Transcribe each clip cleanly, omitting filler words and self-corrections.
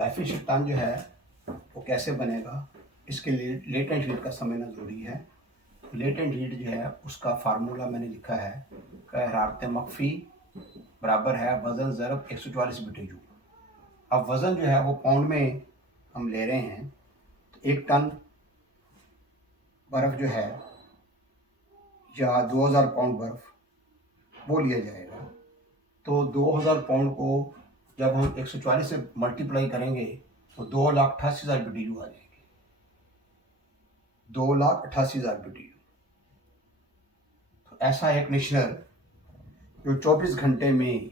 Efficient ton जो है वो कैसे बनेगा, इसके लिए लेटेंट हीट का समझना ज़रूरी है। लेटेंट हीट जो है उसका फार्मूला मैंने लिखा है कि हरारत मख्फी बराबर है वज़न ज़रब 144 BTU। अब वज़न जो है वो पाउंड में हम ले रहे हैं, तो 1 टन बर्फ़ जो है या 2000 पाउंड बर्फ़ वो लिया जाएगा। तो 2000 पाउंड को जब हम 144 से मल्टीप्लाई करेंगे तो 2,88,000 BTU आ जाएंगे। 2,88,000 BTU। तो ऐसा एक मिश्रण जो 24 घंटे में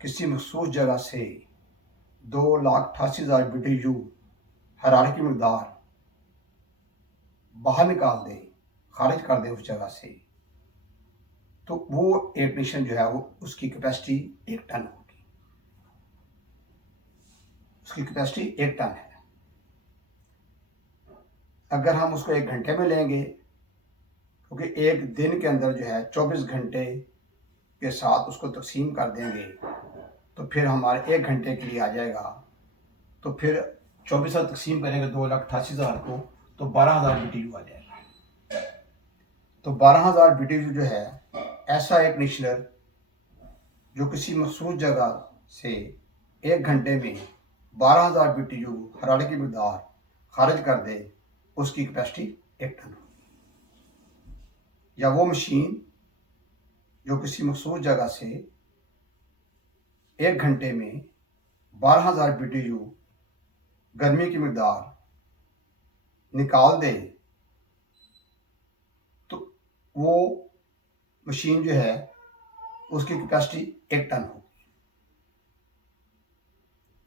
किसी मखसूस जगह से 2,88,000 BTU हरारत की मकदार बाहर निकाल दे, खारिज कर दे उस जगह से, तो वो एक मिश्रण जो है वो उसकी कैपेसिटी 1 टन होगी। उसकी कैपेसिटी 1 टन है। अगर हम उसको 1 घंटे में लेंगे, क्योंकि एक दिन के अंदर जो है 24 घंटे के साथ उसको तकसीम कर देंगे, तो फिर हमारे 1 घंटे के लिए आ जाएगा। तो फिर 24 से तकसीम करेंगे 2,88,000 को, तो 12,000 BTU आ जाएगा। तो 12,000 BTU जो है ऐसा एक मिश्रण जो किसी मखसूस जगह से 1 घंटे में 12,000 BTU हरारत की मकदार खारिज कर दे, उसकी कैपेसिटी 1 टन होगी। या वो मशीन जो किसी मखसूस जगह से 1 घंटे में 12,000 BTU गर्मी की मकदार निकाल दे, तो वो मशीन जो है उसकी कैपेसिटी 1 टन होगी।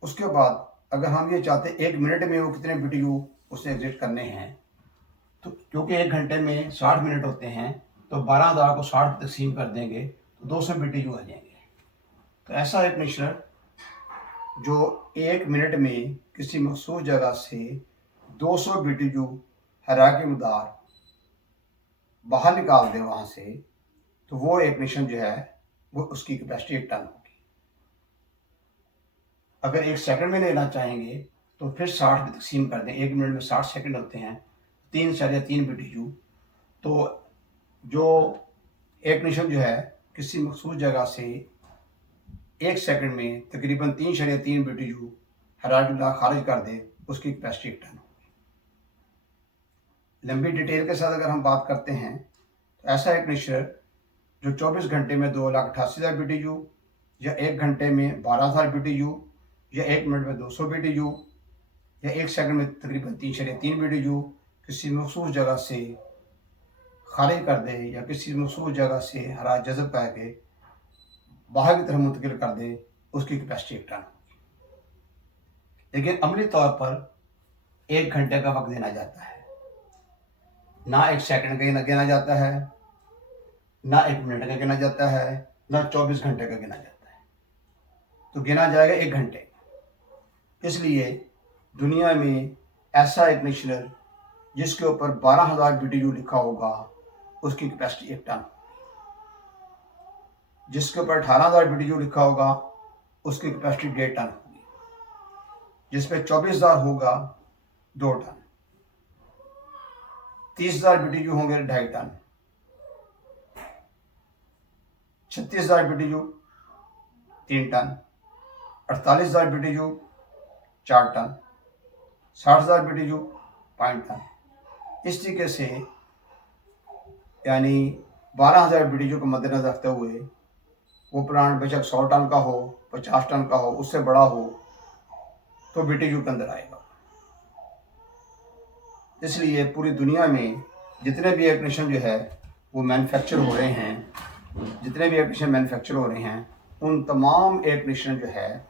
उसके बाद अगर हम ये चाहते 1 मिनट में वो कितने BTU उसे एग्जिट करने हैं, तो क्योंकि 1 घंटे में 60 मिनट होते हैं, तो 12,000 को 60 तकसीम कर देंगे तो 200 BTU आ जाएंगे। तो ऐसा एक मिश्रण जो 1 मिनट में किसी मखसूस जगह से 200 BTU हरारत की मकदार बाहर निकाल दे वहाँ से, तो वो एक मिश्रण जो है वो उसकी कैपेसिटी 1 टन होगी। अगर 1 सेकंड में लेना चाहेंगे तो फिर 60 में तकसीम कर दें। 1 मिनट में 60 सेकंड होते हैं, 3 BTU। तो जो एक मिश्रण जो है किसी मखसूस जगह से 1 सेकंड में तकरीबन 3 BTU हरारत की मकदार खारिज कर दे, उसकी कैपेसिटी 1 टन होगी। लंबी डिटेल के साथ अगर हम बात करते हैं, तो ऐसा एक मिश्रण जो 24 घंटे में 2,88,000 BTU, या 1 घंटे में 12,000 BTU, या 1 मिनट में 200 BTU, या 1 सेकंड में तकरीबन 3 BTU किसी मखसूस जगह से खारिज कर दे, या किसी मखसूस जगह से हरारत जज़ब करके बाहर की तरफ मुंतकिल कर दे, उसकी कैपेसिटी 1 टन होगी। लेकिन अमली तौर पर 1 घंटे का वक्त देना जाता है, ना 1 सेकंड का गिना जाता है, ना 1 मिनट का गिना जाता है, ना 24 घंटे का गिना जाता है। तो गिना जाएगा 1 घंटे। इसलिए दुनिया में ऐसा एक मिश्रण जिसके ऊपर 12,000 BTU लिखा होगा, उसकी कैपेसिटी 1 टन। जिसके ऊपर 18,000 BTU लिखा होगा, उसकी कैपेसिटी 1.5 टन होगी। जिस पे 24,000 होगा 2 टन, 30,000 BTU होंगे 2.5 ton, 36,000 BTU 3 ton, 48,000 BTU 4 ton, 60,000 BTU 5 ton. इस तरीके से यानी 12,000 BTU को मद्देनजर रखते हुए वो प्लांट बेशक 100 टन का हो, 50 टन का हो, उससे बड़ा हो, तो BTU के अंदर आएगा। इसलिए पूरी दुनिया में जितने भी एयर कंडीशन जो है वो मैन्युफैक्चर हो रहे हैं, जितने भी एयर कंडीशन मैन्युफैक्चर हो रहे हैं, उन तमाम एयर कंडीशनर जो है,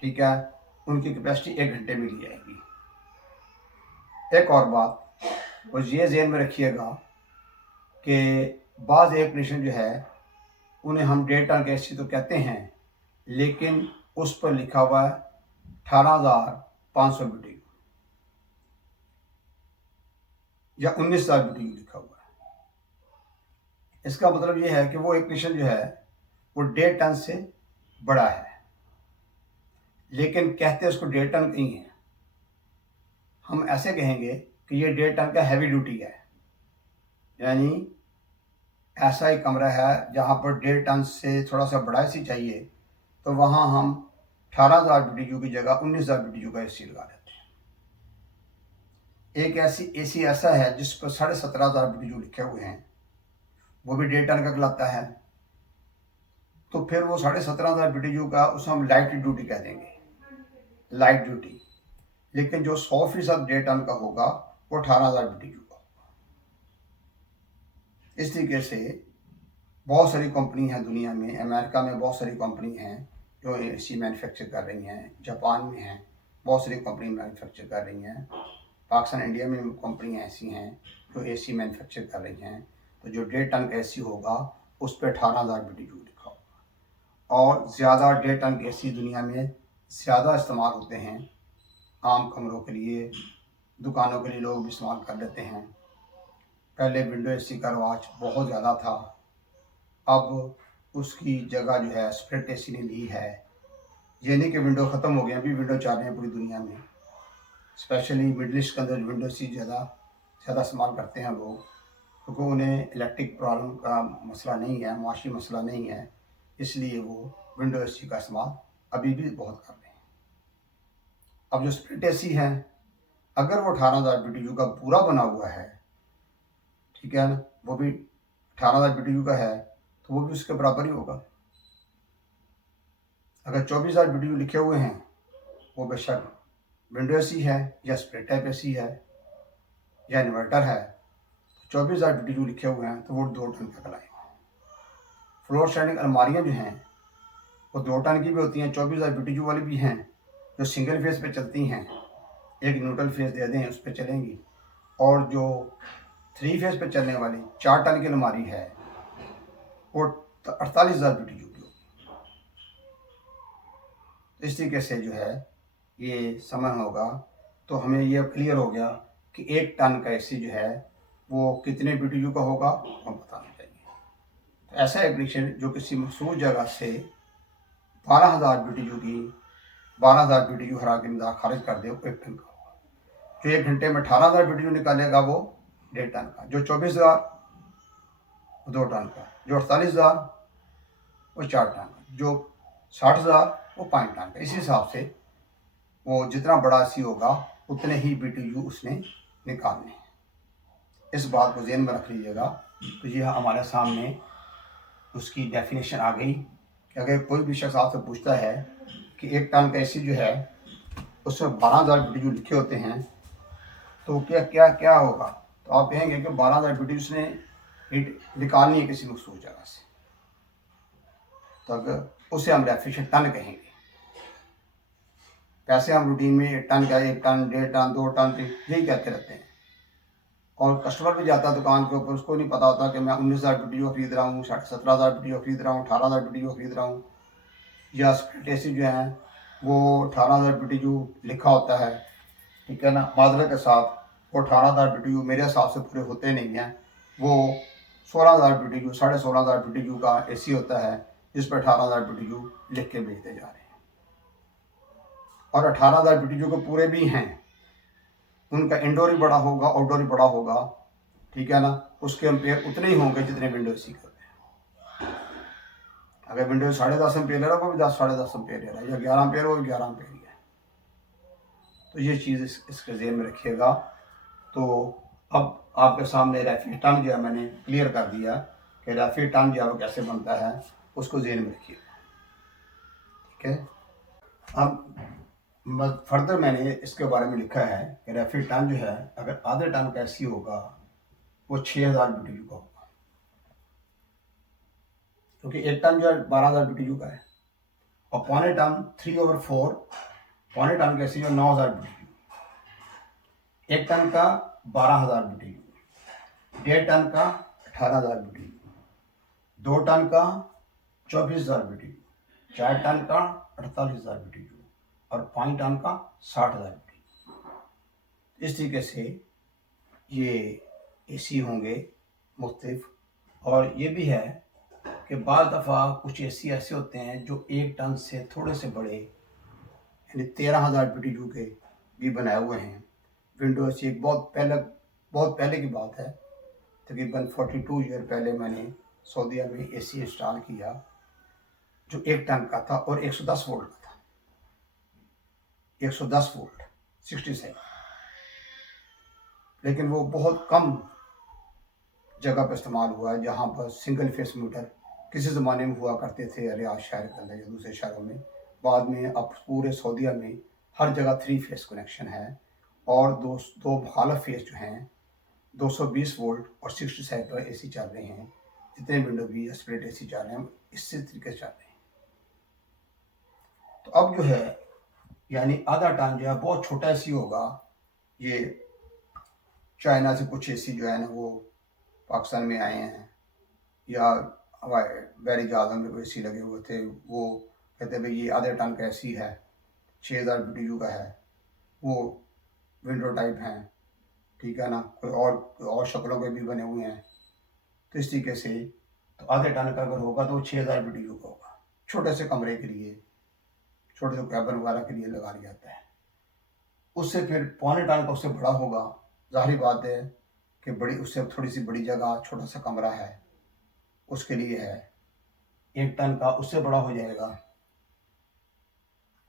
ठीक है, उनकी कैपेसिटी 1 घंटे में ली जाएगी। एक और बात, और ये ज़हन में रखिएगा कि बाज़ एयर कंडीशनर जो है उन्हें हम 1.5 टन कैपेसिटी तो कहते हैं, लेकिन उस पर लिखा हुआ है 18,500 BTU या 19,000 BTU लिखा हुआ है। इसका मतलब ये है कि वो एक मिशन जो है वो 1.5 टन से बड़ा है। लेकिन कहते उसको 1.5 टन नहीं है। हम ऐसे कहेंगे कि ये 1.5 टन का हैवी ड्यूटी है, यानी ऐसा ही कमरा है जहाँ पर 1.5 टन से थोड़ा सा बड़ा एसी चाहिए, तो वहाँ हम 18,000 BTU की जगह 19,000 BTU का एसी लगा देते हैं। एक एसी ऐसा है जिस पर 17,500 BTU लिखे हुए हैं, वो भी 1.5 टन का कहलाता है। तो फिर वो 17,500 BTU का उसे हम लाइट ड्यूटी कह देंगे, लाइट ड्यूटी। लेकिन जो 100% 1.5 टन का होगा वो 18,000 BTU का होगा। इस तरीके से बहुत सारी कंपनी हैं दुनिया में। अमेरिका में बहुत सारी कंपनी हैं जो एसी मैन्युफैक्चर कर रही हैं, जापान में हैं बहुत सारी कंपनी मैन्युफैक्चर कर रही हैं, पाकिस्तान इंडिया में कंपनियाँ ऐसी हैं जो एसी मैन्युफैक्चर कर रही हैं। तो जो 1.5 टन का एसी होगा उस पर 18,000 BTU लिखा होगा। और ज़्यादा 1.5 टन के एसी दुनिया में ज़्यादा इस्तेमाल होते हैं, आम कमरों के लिए, दुकानों के लिए लोग भी इस्तेमाल कर लेते हैं। पहले विंडो एसी का रवाज बहुत ज़्यादा था, अब उसकी जगह जो है स्प्लिट एसी ने ली है। ये नहीं कि विंडो ख़त्म हो गया, अभी विंडो चल रहे हैं पूरी दुनिया में। स्पेशली मिडल ईस्ट के अंदर विंडो एसी ज़्यादा इस्तेमाल करते हैं लोग, क्योंकि उन्हें इलेक्ट्रिक प्रॉब्लम का मसला नहीं है, मुआशी मसला नहीं है, इसलिए वो विंडो एसी का इस्तेमाल अभी भी बहुत कर रहे हैं। अब जो स्प्लिट एसी है, अगर वो 18,000 BTU का पूरा बना हुआ है, ठीक है ना, वो भी 18,000 BTU का है, तो वो भी उसके बराबर ही होगा। अगर 24,000 BTU लिखे हुए हैं, वो बेशक विंडो एसी है या स्प्लिट टाइप एसी है या इन्वर्टर है, 24,000 BTU लिखे हुए हैं तो वो 2 टन का कहलाएगा। फ्लोर स्टैंडिंग अलमारियाँ जो हैं वो 2 टन की भी होती हैं, 24,000 BTU वाली भी हैं जो सिंगल फेस पे चलती हैं, एक न्यूट्रल फेस दे दें उस पर चलेंगी। और जो 3 फेस पे चलने वाली 4 टन की अलमारी है वो 48,000 BTU की होगी। इस तरीके से जो है ये समझ होगा, तो हमें ये क्लियर हो गया कि 1 टन का एसी जो है वो कितने BTU का होगा हमें बताना चाहिए। तो ऐसा एग्रीशन जो किसी मखसूस जगह से 12,000 BTU हरा के मदार खारिज कर दे, वो 1 टन का होगा। जो 1 घंटे में 18,000 BTU निकालेगा वो 1.5 टन का, जो 24,000 वो 2 टन का, जो 48,000 वो 4 टन का, जो 60,000 वो 5 टन का। इसी हिसाब से वो जितना बड़ा सी होगा उतने ही BTU उसने निकालने हैं। इस बात को ज़हन में रख लीजिएगा। तो ये हमारे सामने उसकी डेफिनेशन आ गई कि अगर कोई भी शख्स आपसे पूछता है कि 1 टन का एसी जो है उसमें 12,000 BTU लिखे होते हैं तो क्या क्या क्या होगा, तो आप कहेंगे कि 12,000 BTU उसने हीट निकालनी है किसी मखसूस जगह से, तो अगर उसे हम डेफिनेशन टन कहेंगे। पैसे हम रूटीन में 1 टन का, 1 टन, 1.5 टन, 2 टन यही कहते रहते हैं। और कस्टमर भी जाता है दुकान के ऊपर, उसको नहीं पता होता कि मैं 19,000 BTU खरीद रहा हूँ, 17,000 BTU खरीद रहा हूँ, 18,000 BTU खरीद रहा हूँ, या स्प्लिट एसी जो है वो 18,000 BTU लिखा होता है, ठीक है ना। माजरे के साथ वो 18,000 BTU मेरे हिसाब से पूरे होते नहीं हैं, वो 16,000 BTU, 16,500 BTU का एसी होता है जिस पर 18,000 BTU लिख के बेचते जा रहे हैं। और 18,000 BTU के पूरे भी हैं, उनका इंडोर ही बड़ा होगा, आउटडोर ही बड़ा होगा, ठीक है ना। उसके एम्पेयर उतने ही होंगे जितने विंडो एसी के होते हैं। अगर विंडो 10.5 एम्पेयर ले रहा है वो भी 10-10.5 एम्पेयर ले रहा है, या 11 एम्पेयर वो भी 11 एम्पेयर ही है। तो ये चीज़ इसके ज़हन में रखिएगा। तो अब आपके सामने रैफी टन जो है मैंने क्लियर कर दिया कि रैफी टन जो है वो कैसे बनता है, उसको ज़हन में रखिएगा, ठीक है। अब फर्दर मैंने इसके बारे में लिखा है कि रैफी टन जो है अगर आधे टन का एसी होगा वो 6,000 BTU का होगा, क्योंकि 1 टन जो है 12,000 BTU का है, और पौने टन 3/4 पौने टन का एसी जो 9,000 BTU, 1 टन का 12,000 BTU, 1.5 टन का 18,000 BTU, 2 टन का 24,000 BTU, 4 टन का 48,000 BTU और 5 टन का 60,000 BTU। इस तरीके से ये एसी होंगे मुख्तलिफ। और ये भी है कि बाज़ दफ़ा कुछ एसी ऐसे होते हैं जो 1 टन से थोड़े से बड़े यानी 13,000 BTU के भी बनाए हुए हैं। विंडो एसी एक बहुत पहले की बात है, तकरीबन 42 ईयर पहले मैंने सऊदीया में एसी इंस्टॉल किया, जो 1 टन का था और 110 वोल्ट का था। 110 वोल्ट 67, लेकिन वो बहुत कम जगह पर इस्तेमाल हुआ है, जहाँ पर सिंगल फेस मीटर किसी ज़माने में हुआ करते थे रियाद शहर के अंदर या दूसरे शहरों में। बाद में अब पूरे सऊदीया में हर जगह 3 फेस कनेक्शन है, और दो मुखालफ फेस जो हैं 220 वोल्ट और 67 पर एसी चल रहे हैं। जितने विंडो भी स्प्लिट एसी चल रहे हैं इसी तरीके से चल रहे हैं। तो अब जो है यानी आधा टन जो है बहुत छोटा एसी होगा। ये चाइना से कुछ एसी जो है ना वो पाकिस्तान में आए हैं, या हवाई बैरी जहाज़ों में कोई एसी लगे हुए थे, वो कहते भाई ये आधे टन का एसी है, 6000 BTU का है, वो विंडो टाइप हैं, ठीक है ना, कोई और शक्लों के भी बने हुए हैं। तो इस तरीके से तो आधे टन का अगर होगा तो 6000 BTU का होगा। छोटे से कमरे के लिए, छोटे से कैबिन वगैरह के लिए लगा लिया जाता है। उससे फिर पौने टन का उससे बड़ा होगा, जाहिर बात है कि बड़ी उससे थोड़ी सी बड़ी जगह, छोटा सा कमरा है, उसके लिए है। 1 टन का उससे बड़ा हो जाएगा,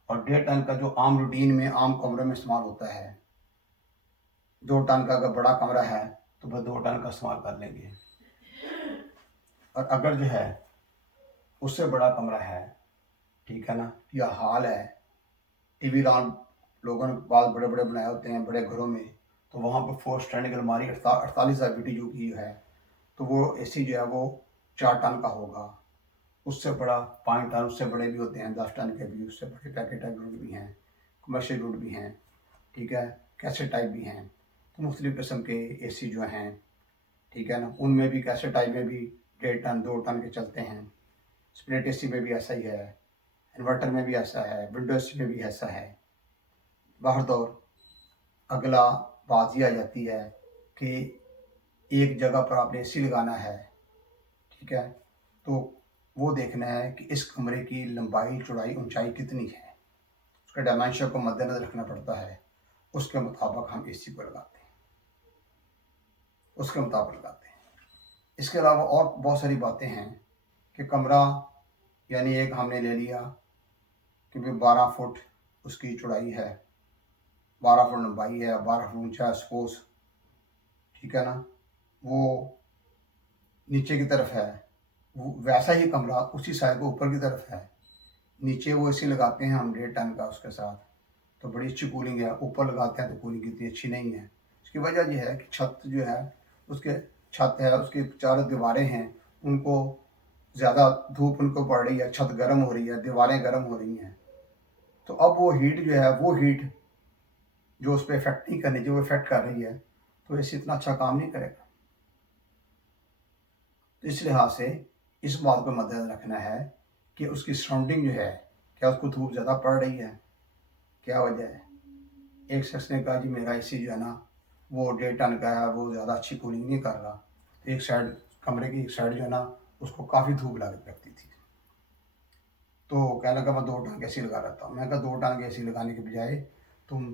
और 1.5 टन का जो आम रूटीन में आम कमरों में इस्तेमाल होता है। 2 टन का अगर बड़ा कमरा है तो बस 2 टन का इस्तेमाल कर लेंगे, और अगर जो है उससे बड़ा कमरा है, ठीक है ना, या हॉल है, टीवी लॉन लोगों ने बाद बड़े बड़े बनाए होते हैं बड़े घरों में, तो वहाँ पर 4 स्टैंडिंग अलमारी 48,000 BTU की है, तो वो एसी जो है वो 4 टन का होगा। उससे बड़ा 5 टन, उससे बड़े भी होते हैं, 10 टन के भी, उससे बड़े पैकेट टाइप रूट भी हैं, कमर्शियल रूट भी हैं, ठीक है, कैसेट टाइप भी हैं। तो मुख्तलिफ़ किस्म के एसी जो हैं, ठीक है ना, उनमें भी कैसेट टाइप में भी 1.5 टन 2 टन के चलते हैं। स्प्लिट एसी में भी ऐसा ही है, इन्वर्टर में भी ऐसा है, विंडो एसी में भी ऐसा है। बाहर दौर अगला बात यह आ जाती है कि एक जगह पर आपने एसी लगाना है, ठीक है, तो वो देखना है कि इस कमरे की लंबाई चौड़ाई ऊंचाई कितनी है, उसके डायमेंशन को मद्देनजर रखना पड़ता है। उसके मुताबिक हम एसी को लगाते हैं, उसके मुताबिक लगाते हैं। इसके अलावा और बहुत सारी बातें हैं कि कमरा यानी एक हमने ले लिया कि भाई 12 फुट उसकी चौड़ाई है, 12 फुट लंबाई है, 12 फुट ऊंचा सपोज, ठीक है ना, वो नीचे की तरफ है, वो वैसा ही कमरा उसी साइड को ऊपर की तरफ है। नीचे वो एसी लगाते हैं हम 1.5 टन का उसके साथ, तो बड़ी अच्छी कूलिंग है। ऊपर लगाते हैं तो कूलिंग इतनी अच्छी नहीं है। इसकी वजह यह है कि छत जो है उसके छत है, उसकी चारों दीवारें हैं, उनको ज़्यादा धूप उनको पड़ रही है, छत गर्म हो रही है, दीवारें गर्म हो रही हैं। तो अब वो हीट जो है वो हीट जो उस पर इफेक्ट नहीं करनी चाहिए वो इफेक्ट कर रही है, तो ऐसे इतना अच्छा काम नहीं करेगा। तो इस लिहाज से इस बात को मद्देनजर रखना है कि उसकी सराउंडिंग जो है, क्या उसको धूप ज़्यादा पड़ रही है, क्या वजह है। एक शख्स ने कहा जी मेरा एसी जो है ना वो 1.5 टन का है, वो ज़्यादा अच्छी कूलिंग नहीं कर रहा। तो एक साइड कमरे की एक साइड जो है ना उसको काफ़ी धूप लगती थी, तो कहने लगा मैं 2 टन का एसी लगा रहता हूँ। मैं कहा 2 टन का एसी लगाने के बजाय तुम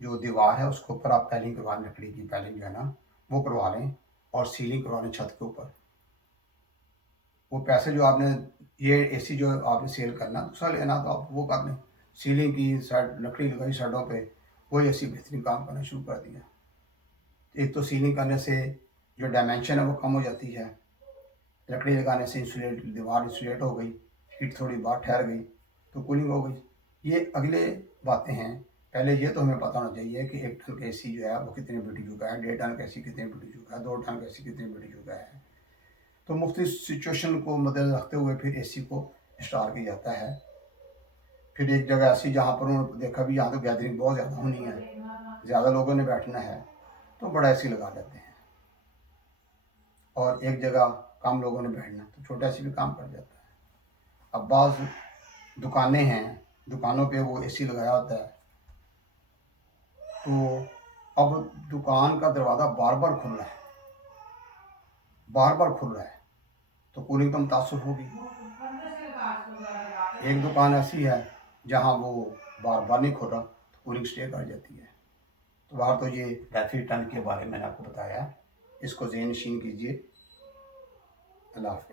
जो दीवार है उसके ऊपर आप पैलिंग करवा लें, लकड़ी की पैलिंग जो है ना वो करवा लें, और सीलिंग करवा लें छत के ऊपर। वो पैसे जो आपने ये एसी जो आपने सेल करना दूसरा लेना तो आप वो कर लें, सीलिंग की साइड लकड़ी लगाई साइडों पे, वही एसी बेहतरीन काम करना शुरू कर दिया। एक तो सीलिंग करने से जो डायमेंशन है वो कम हो जाती है, लकड़ी लगाने से इंसुलेट दीवार इंसुलेट हो गई, हीट थोड़ी बाहर ठहर गई, तो कूलिंग हो गई। ये अगले बातें हैं। पहले ये तो हमें पता होना चाहिए कि 1 टन का एसी जो है वो कितने BTU का है, 1.5 टन का एसी कितने BTU का है, 2 टन का एसी कितने BTU का है। तो मुख्तलिफ सिचुएशन को मद्देनजर रखते हुए फिर एसी को इंस्टॉल किया जाता है। फिर एक जगह ऐसी जहाँ पर उन्होंने देखा भी यहाँ तो गैदरिंग बहुत ज़्यादा होनी है, ज़्यादा लोगों ने बैठना है, तो बड़ा एसी लगा लेते हैं। और एक जगह कम लोगों ने बैठना तो छोटा एसी भी काम कर जाता है। अब बाज़ दुकानें हैं, दुकानों पे वो एसी लगाया होता है, तो अब दुकान का दरवाज़ा बार बार खुल रहा है, बार बार खुल रहा है, तो कूलिंग तो मुतासर होगी। एक दुकान ऐसी है जहाँ वो बार बार नहीं खोल रहा तो कूलिंग स्टे कर जाती है। तो बाहर तो ये रैफी टन के बारे में मैंने आपको बताया, इसको ज़हन नशीन कीजिए। अल्लाह हाफ़िज़।